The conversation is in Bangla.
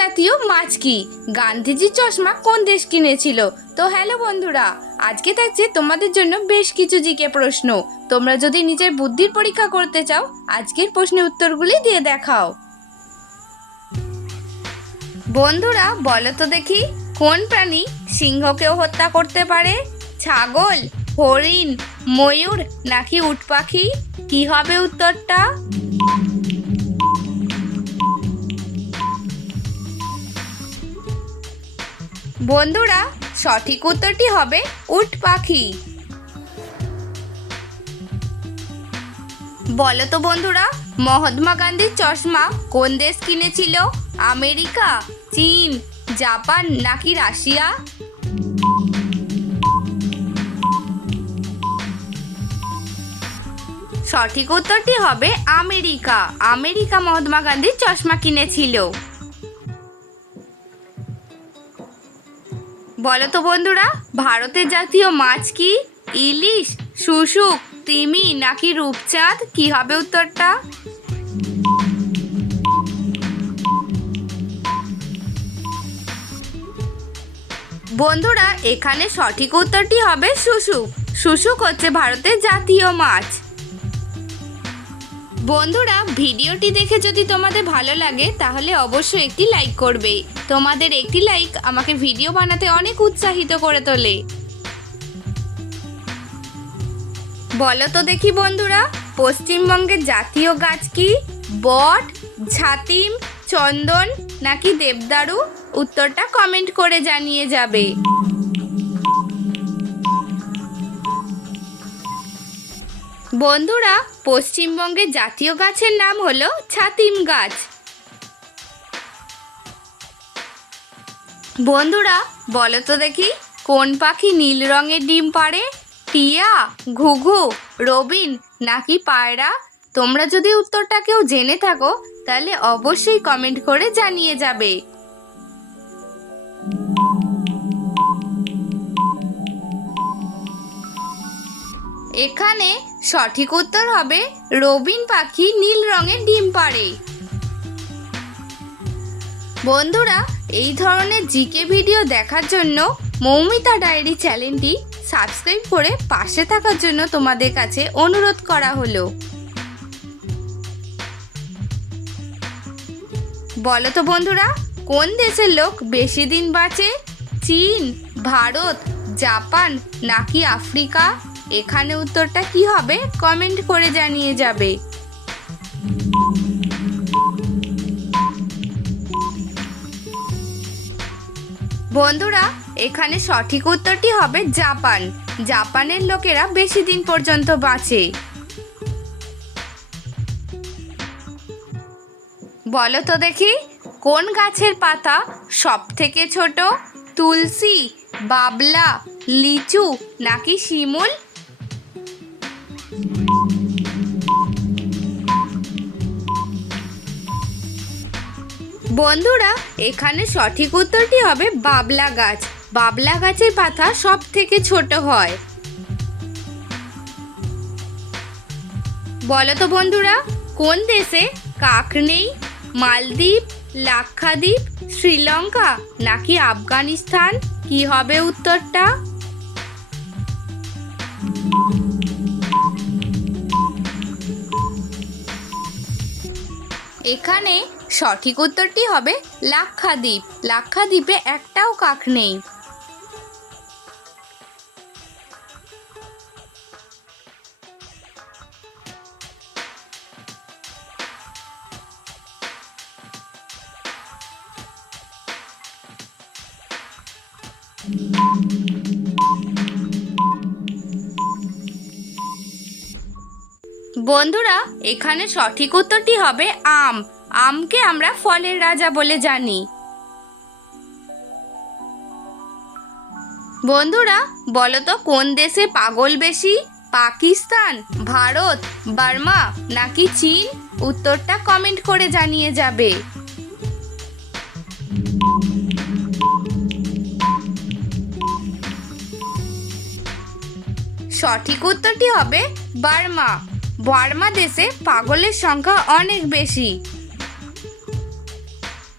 জাতীয় মাছ কি? গান্ধীজির চশমা কোন দেশ কিনেছিল? তো হ্যালো বন্ধুরা, আজকে থাকছে তোমাদের জন্য বেশ কিছু জিকে প্রশ্ন। তোমরা যদি নিজের বুদ্ধির পরীক্ষা করতে চাও, আজকের প্রশ্নের উত্তরগুলি দিয়ে দেখাও। বন্ধুরা বলো তো দেখি, কোন প্রাণী সিংহকেও হত্যা করতে পারে? ছাগল, হরিণ, ময়ূর নাকি উট পাখি? কি হবে উত্তরটা? বন্ধুরা সঠিক উত্তরটি হবে উট পাখি। বলো তো বন্ধুরা, মহাত্মা গান্ধীর চশমা কোন দেশ কিনেছিল? আমেরিকা, চীন, জাপান নাকি রাশিয়া? সঠিক উত্তরটি হবে আমেরিকা। আমেরিকা মহাত্মা গান্ধীর চশমা কিনেছিল। বলো তো বন্ধুরা, ভারতের জাতীয় মাছ কি? ইলিশ, শুশুক, তিমি নাকি রূপচাঁদ? কি হবে উত্তরটা? বন্ধুরা এখানে সঠিক উত্তরটি হবে শুশুক। শুশুক হচ্ছে ভারতের জাতীয় মাছ। বন্ধুরা ভিডিওটি দেখে যদি তোমাদের ভালো লাগে তাহলে অবশ্যই একটি লাইক করবে। তোমাদের একটি লাইক আমাকে ভিডিও বানাতে অনেক উৎসাহিত করে তোলে। বলো তো দেখি বন্ধুরা, পশ্চিমবঙ্গের জাতীয় গাছ কি? বট, ঝাতিম, চন্দন নাকি দেবদারু? উত্তরটা কমেন্ট করে জানিয়ে যাবে। বন্ধুরা পশ্চিমবঙ্গের জাতীয় গাছের নাম হলো ছাতিম গাছ। বন্ধুরা বলো তো দেখি, কোন পাখি নীল রঙের ডিম পাড়ে? টিয়া, ঘুঘু, রবিন নাকি পায়রা? তোমরা যদি উত্তরটা কেউ জেনে থাকো তাহলে অবশ্যই কমেন্ট করে জানিয়ে যাবে। এখানে সঠিক উত্তর হবে রবিন পাখি নীল রঙের ডিম পাড়ে। বন্ধুরা এই ধরনের জিকে ভিডিও দেখার জন্য মৌমিতা ডায়েরি চ্যানেলটি সাবস্ক্রাইব করে পাশে থাকার জন্য তোমাদের কাছে অনুরোধ করা হলো। বলো তো বন্ধুরা, কোন দেশের লোক বেশি দিন বাঁচে? চীন, ভারত, জাপান নাকি আফ্রিকা? এখানে উত্তরটা কি হবে কমেন্ট করে জানিয়ে যাবে। বন্ধুরা এখানে সঠিক উত্তরটি হবে জাপান। জাপানের লোকেরা বেশি দিন পর্যন্ত বাঁচে। বলো তো দেখি, কোন গাছের পাতা সব থেকে ছোট? তুলসী, বাবলা, লিচু নাকি শিমুল? বন্ধুরা এখানে সঠিক উত্তরটি হবে বাবলা গাছ। বাবলা গাছের পাতা সব থেকে ছোট হয়। বলো তো বন্ধুরা, কোন দেশে কাক নেই? মালদ্বীপ, লাক্ষাদ্বীপ, শ্রীলঙ্কা নাকি আফগানিস্তান? কি হবে উত্তরটা? এখানে সঠিক উত্তরটি হবে লাক্ষাদ্বীপ। লাক্ষাদ্বীপে একটাও কাক নেই। বন্ধুরা এখানে সঠিক উত্তরটি হবে আম। আমকে আমরা ফলের রাজা বলে জানি। বন্ধুরা বলো তো, কোন দেশে পাগল বেশি? পাকিস্তান, ভারত, বার্মা নাকি চীন? উত্তরটা কমেন্ট করে জানিয়ে যাবে। সঠিক উত্তরটি হবে বার্মা। বার্মা দেশে পাগলের সংখ্যা অনেক বেশি।